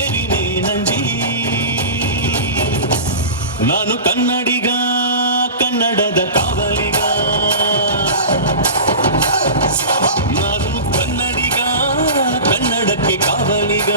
ಸೇರಿನೇ ನಂಜಿ. ನಾನು ಕನ್ನಡಿಗ, ಕನ್ನಡದ ಕಾವಲಿಗ. ನಾನು ಕನ್ನಡಿಗ, ಕನ್ನಡಕ್ಕೆ ಕಾವಲಿಗ.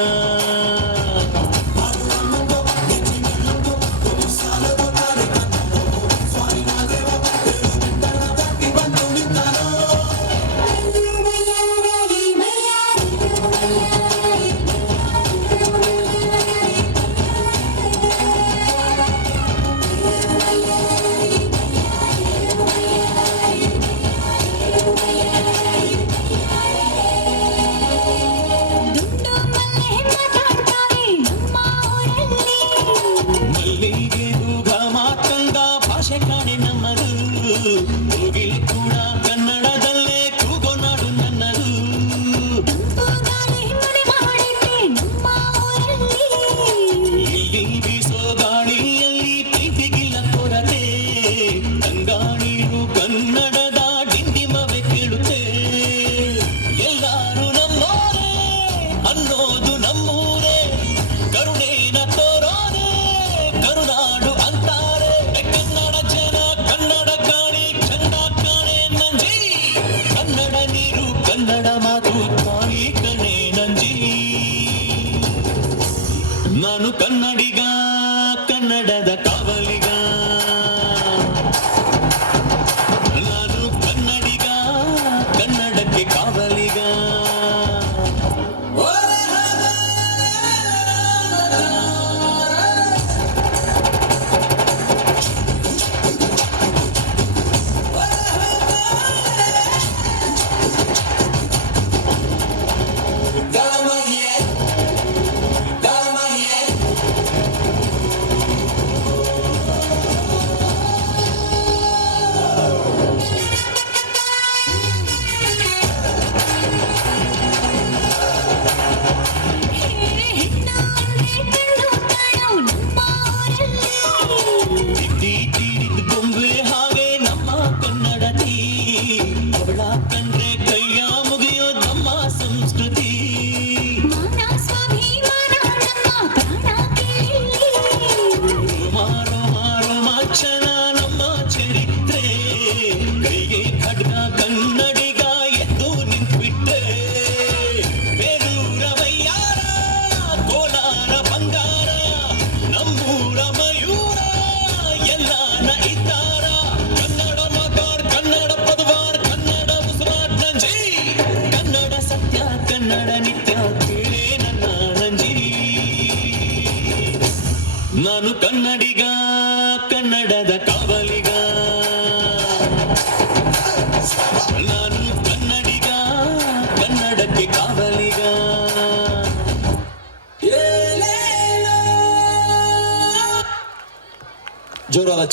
ಕಾಣೆ ನಮ್ಮದು, ಹೋಗಿಲಿ ಕೂಡ ಕನ್ನಡದಲ್ಲೇ ಕೂಗೋನಾಡು ನನ್ನದು. ಇಲ್ಲಿ ಬೀಸೋ ಗಾಳಿಯಲ್ಲಿ ಪ್ರೀತಿಗಿಲ್ಲ ಕೊರತೆ, ಗಂಗಾಣೀರು ಕನ್ನಡದ ಡಿಂಡಿಮವೇ ಕೇಳುತ್ತೆ. ಎಲ್ಲಾರು ನಮ್ಮೋರೇ ಅನ್ನೋದು ನಮ್ಮೂರೇ, ಕರುಣೇನ ತೋರೋರೇ ಕರುನಾಡು ಅಂತಾರೆ. ಕನ್ನಡ ಜನ ಕನ್ನಡ ಕಾಣಿ ಚಂದ ಕಾಣೆ ನಂಜಿ, ಕನ್ನಡ ನೀರು ಕನ್ನಡ ಮಾತು ತಾಯಿ ಕಣೆ ನಂಜಿ. ನಾನು ಕನ್ನಡಿಗ, ಕನ್ನಡದ ಕಾವಲಿಗ. ನಾನು ಕನ್ನಡಿಗ, ಕನ್ನಡಕ್ಕೆ ಕಾವಲಿಗ. ಕಂಡ್ರೆ ಕೈಯ ಮುಗಿಯೋ ನಮ್ಮ ಸಂಸ್ಕೃತಿ. ಮಾರೋ ಮಾರೋ ಮಾಚನ ನಮ್ಮ ಚರಿತ್ರೆ, ಕೈಗೆ ಖಡ್ಗ ಕನ್ನಡಿಗ ಎದ್ದು ನಿಂತ್ಬಿಟ್ಟೆ. ಬೇಲೂರ ವಯ್ಯಾರ, ಕೋಲಾರ ಬಂಗಾರ, ನಮ್ಮೂರ ಮಯೂರ ಎಲ್ಲಾನ ಇದ್ದಾರ. ಕನ್ನಡ ಮಾತಾಡ್, ಕನ್ನಡ ಪದವಾರ್, ಕನ್ನಡ ಉಸಿರಾಡ್ ನಂಜಿ, ಕನ್ನಡ ಸತ್ಯ ಕನ್ನಡ ನಿತ್ಯ ಕೇಳೇ ನನ್ನ ನಂಜಿ. ನಾನು ಕನ್ನಡಿಗ, ಕನ್ನಡದ ಕಾವಲಿಗ. ನಾನು ಕನ್ನಡಿಗ, ಕನ್ನಡಕ್ಕೆ ಕಾವಲಿಗ. ಜೋರಾದ